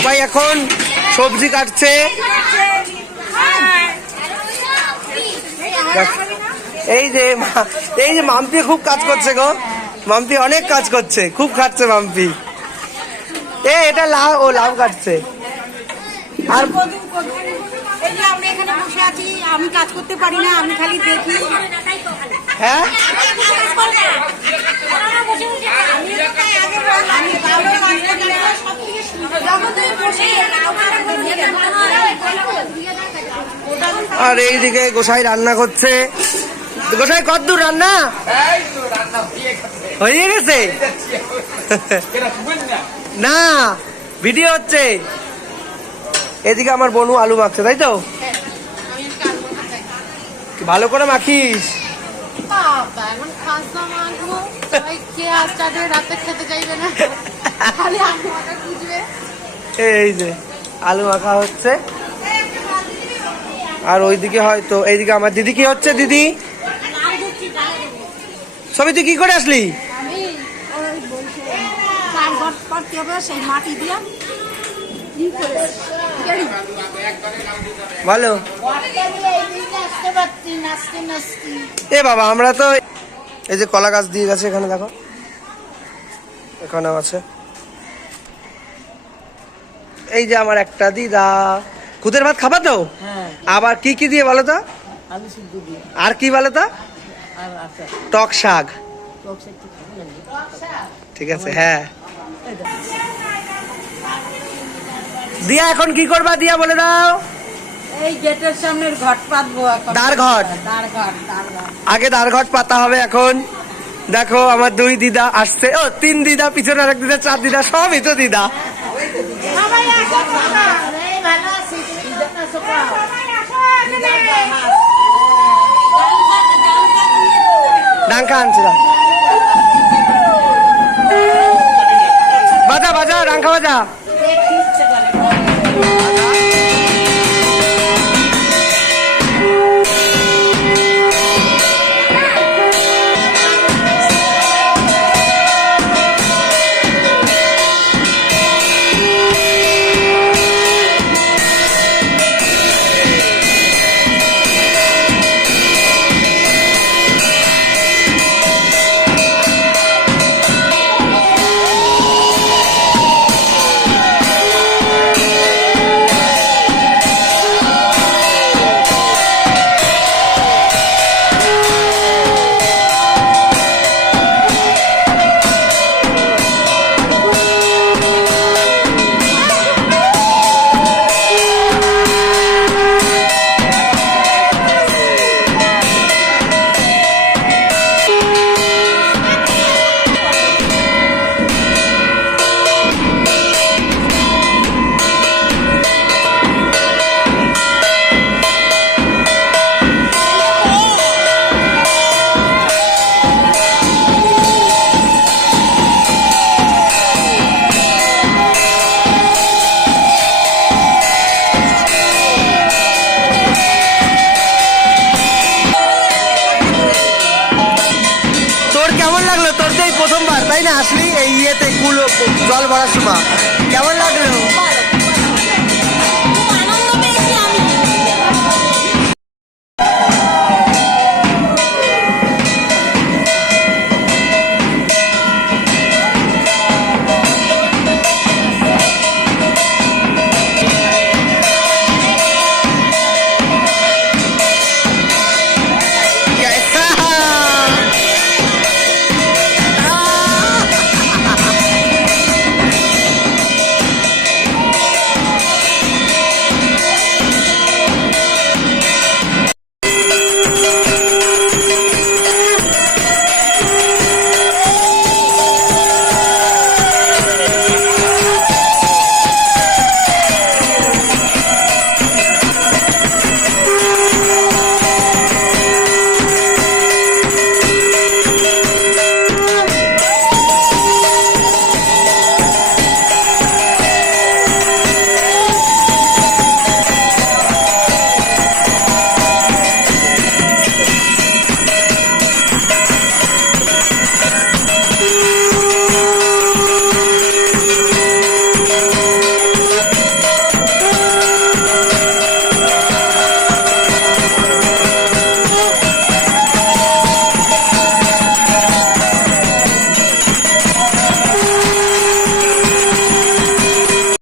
সবাই এখন সবজি কাটছে। এই যে মাম্পি খুব কাজ করছে গো, মাম্পি অনেক কাজ করছে, খুব খাচ্ছে মাম্পি। এটা লাউ, ও লাউ কাটছে। আর এই যে আমরা এখানে বসে আছি, আমি কাজ করতে পারি না, আমি খালি দেখি। হ্যাঁ আর এইদিকে গোসাই রান্না করছে। গোসাই কতদূর রান্না হয়ে গেছে? না, ভিডিও হচ্ছে। এদিকে আমার বনু আলু মাখছে, তাই তো? ভালো করে মাখিস। এই যে আলু মাখা হচ্ছে। আর ওইদিকে হয়তো এইদিকে আমার দিদি কি হচ্ছে? দিদি সবই তুই কি করে আসলি? ভালো। এ বাবা, আমরা তো এই যে কলা গাছ দিয়ে গেছে, এখানে দেখো, এখানেও আছে। এই যে আমার একটা দিদা। খুদের ভাত খাবা তো? আবার কি কি দিয়ে বলো তো? আর কি বলো তো? টক শাক। ঠিক আছে, হ্যাঁ। দিয়া এখন কি করবা? দিয়া বলে দাও। এই গেটের সামনের ঘট পাতবো। দ্বার ঘট, আগে দ্বার ঘট পাতা হবে এখন। দেখো আমার দুই দিদা আসছে, ও তিন দিদা, পিছনে আরেক দিদা, চার দিদা, সবই তো দিদা। ডাঙ্কা আনছে, বাজা বাজা, ডাঙ্কা বাজা। প্রথমবার তাই না আসলি এই ইয়েতে কুলো জল ভরার সময়? কেমন লাগলো?